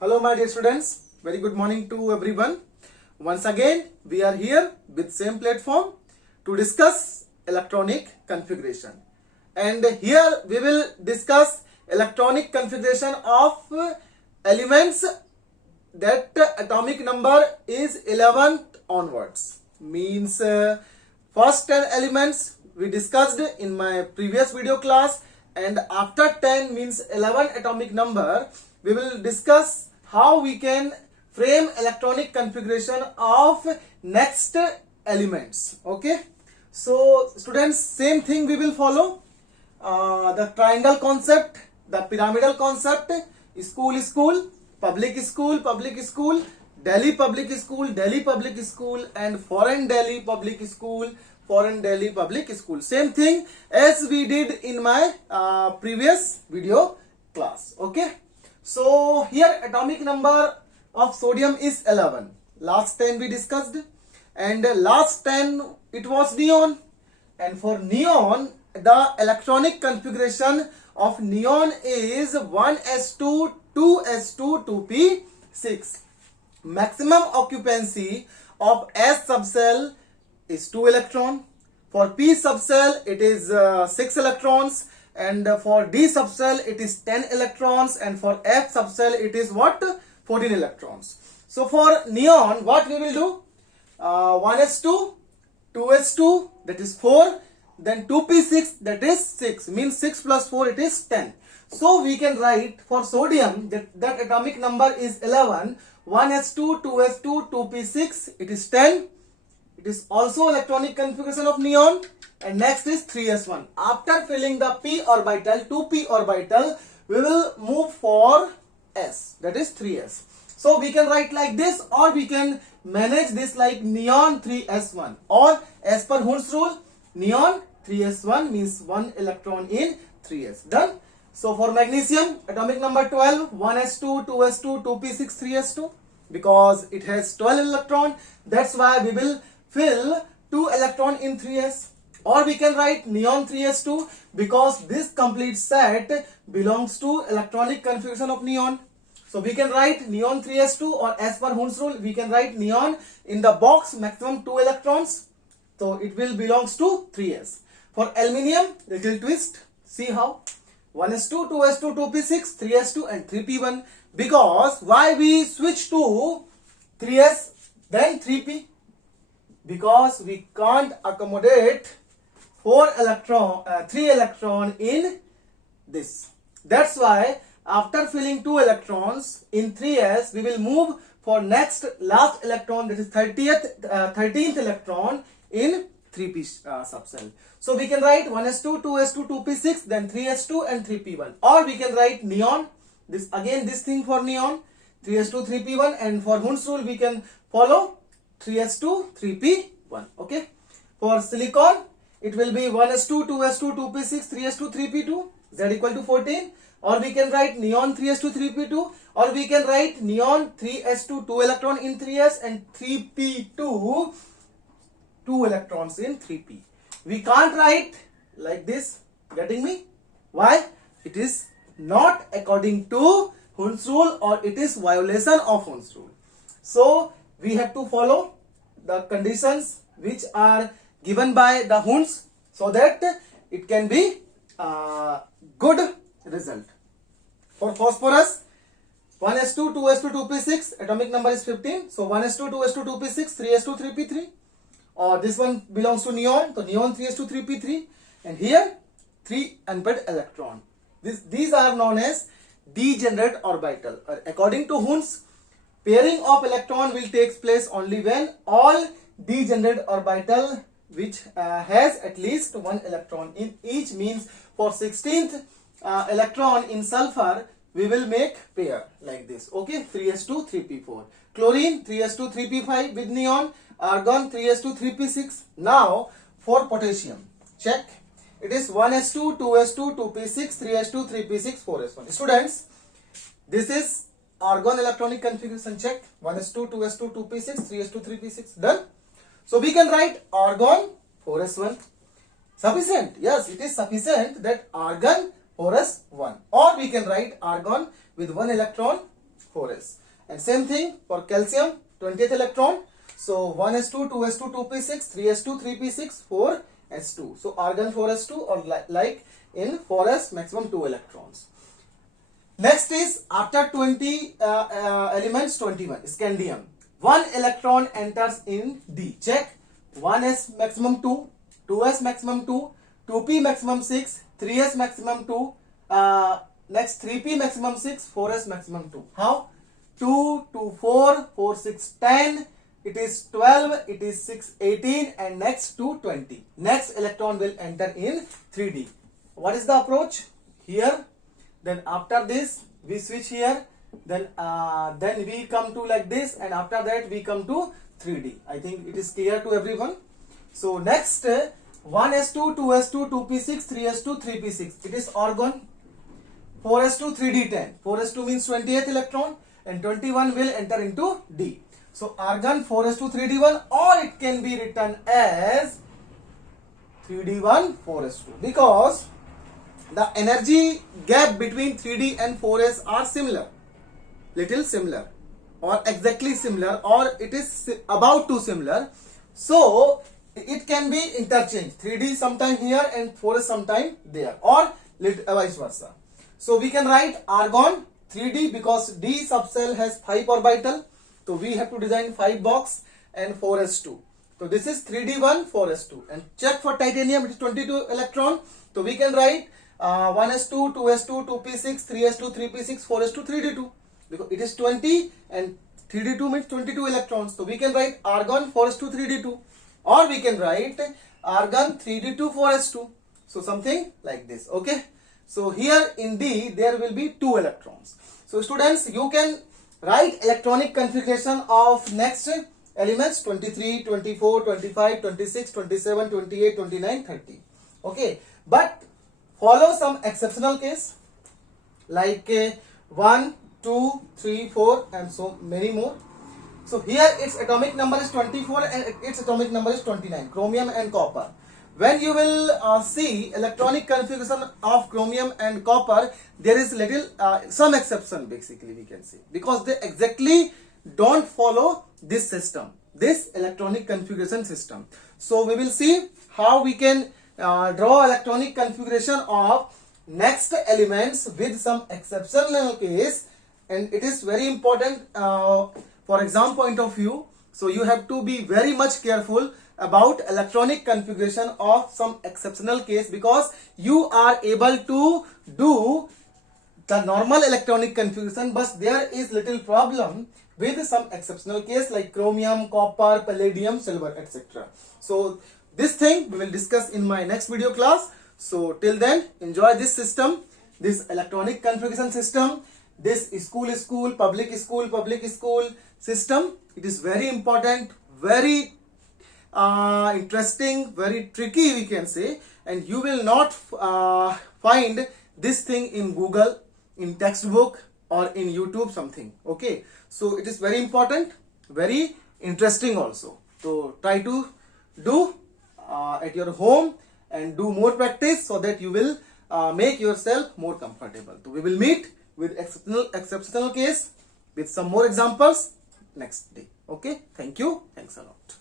Hello my dear students, very good morning to everyone. Once again we are here with same platform to discuss electronic configuration, and here we will discuss electronic configuration of elements that atomic number is 11th onwards. Means first 10 elements we discussed in my previous video class, and after 10 means 11 atomic number we will discuss how we can frame electronic configuration of next elements. Okay, so students, same thing we will follow. The triangle concept, the pyramidal concept, school, public school, Delhi public school, and foreign Delhi public school. Same thing as we did in my previous video class. Okay, so here atomic number of sodium is 11. Last 10 we discussed, and last 10 it was neon, and for neon the electronic configuration of neon is 1s2 2s2 2p6. Maximum occupancy of S subcell is 2 electron. For P subcell it is 6 electrons, and for D subcell it is 10 electrons, and for F subcell it is what? 14 electrons. So for neon what we will do? 1s2 2s2 that is 4, then 2p6 that is 6, means 6 plus 4 it is 10. So we can write for sodium that atomic number is 11. 1s2 2s2 2p6 it is 10. It is also electronic configuration of neon. And next is 3s1. After filling the p orbital, 2p orbital, we will move for s, that is 3s. So we can write like this, or we can manage this like neon 3s1, or as per Hund's rule, neon 3s1 means 1 electron in 3s. Done. So for magnesium, atomic number 12, 1s2 2s2 2p6 3s2, because it has 12 electron, that's why we will fill 2 electron in 3s. Or we can write neon 3s2, because this complete set belongs to electronic configuration of neon. So we can write neon 3s2, or as per Hund's rule we can write neon in the box maximum 2 electrons. So it will belongs to 3s. For aluminium, little twist. See how? 1s2 2s2 2p6 3s2 and 3p1. Because why we switch to 3s then 3p? Because we can't accommodate 3 electron in this. That's why after filling 2 electrons in 3s, we will move for last electron, that is 13th electron in 3p subcell. So we can write 1s2 2s2 2p6, then 3s2 and 3p1. Or we can write neon, this thing for neon, 3s2 3p1, and for Hund's rule we can follow 3s2 3p1. Okay, for silicon it will be 1s2 2s2 2p6 3s2 3p2, z equal to 14. Or we can write neon 3s2 3p2, or we can write neon 3s2 2 electron in 3s, and 3p2 2 electrons in 3p. We can't write like this. Getting me? Why? It is not according to Hund's rule, or it is violation of Hund's rule. So we have to follow the conditions which are given by the Hund's, so that it can be good result. For phosphorus, 1s2 2s2 2p6, atomic number is 15. So 1s2 2s2 2p6 3s2 3p3. Or this one belongs to neon, so neon 3s2 3p3, and here 3 unpaired electron. These are known as degenerate orbital. According to Hund's, pairing of electron will take place only when all degenerate orbital which has at least 1 electron in each, means for 16th electron in sulfur we will make pair like this. Okay, 3s2 3p4. Chlorine 3s2 3p5 with neon. Argon 3s2 3p6. Now for potassium, check. It is 1s2 2s2 2p6 3s2 3p6 4s1. Students, this is argon electronic configuration. Check. 1s2 2s2 2p6 3s2 3p6. Done. So we can write argon 4s1. Sufficient? Yes, it is sufficient that argon 4s1. Or we can write argon with 1 electron 4s. And same thing for calcium, 20th electron. So 1s2, 2s2, 2p6, 3s2, 3p6, 4s2. So argon 4s2, or like in 4s, maximum 2 electrons. Next is after 20 elements, 21, scandium. 1 electron enters in D. Check. 1s maximum 2, 2s maximum 2, 2p maximum 6, 3s maximum 2, next 3p maximum 6, 4s maximum 2. How? 2, 2, 4, 4, 6, 10, it is 12, it is 6, 18, and next 2, 20. Next electron will enter in 3D. What is the approach? Here, then after this, we switch here, then we come to like this, and after that we come to 3D. I think it is clear to everyone. So next, 1s2, 2s2, 2p6, 3s2, 3p6. It is argon. 4s2, 3d10. 4s2 means 20th electron, and 21 will enter into D. So argon 4s2, 3d1, or it can be written as 3d1, 4s2, because the energy gap between 3d and 4s are similar, little similar, or exactly similar, or it is about to similar. So it can be interchanged. 3d sometime here and 4s sometime there, or vice versa. So we can write argon 3d because D subcell has 5 orbital. So we have to design 5 box and 4s2. So this is 3d1, 4s2. And check for titanium, it is 22 electron. So we can write 1s2, 2s2, 2p6, 3s2, 3p6, 4s2, 3d2. Because it is 20 and 3d2 means 22 electrons. So we can write argon 4s2, 3d2. Or we can write argon 3d2, 4s2. So something like this. Okay. So here in D there will be 2 electrons. So students, you can write electronic configuration of next elements 23, 24, 25, 26, 27, 28, 29, 30. Okay. But follow some exceptional case like 1, 2, 3, 4 and so many more. So here its atomic number is 24 and its atomic number is 29, chromium and copper. When you will see electronic configuration of chromium and copper, there is little some exception basically we can say, because they exactly don't follow this system, this electronic configuration system. So we will see how we can draw electronic configuration of next elements with some exceptional case, and it is very important for exam point of view. So you have to be very much careful about electronic configuration of some exceptional case, because you are able to do the normal electronic configuration, but there is little problem with some exceptional case like chromium, copper, palladium, silver, etc. So this thing we will discuss in my next video class. So till then, enjoy this system, this electronic configuration system, this school, public school system. It is very important, very interesting, very tricky we can say, and you will not find this thing in Google, in textbook or in YouTube something. Okay, so it is very important, very interesting also. So try to do at your home and do more practice so that you will make yourself more comfortable. So we will meet with exceptional case with some more examples next day. Okay, thank you, thanks a lot.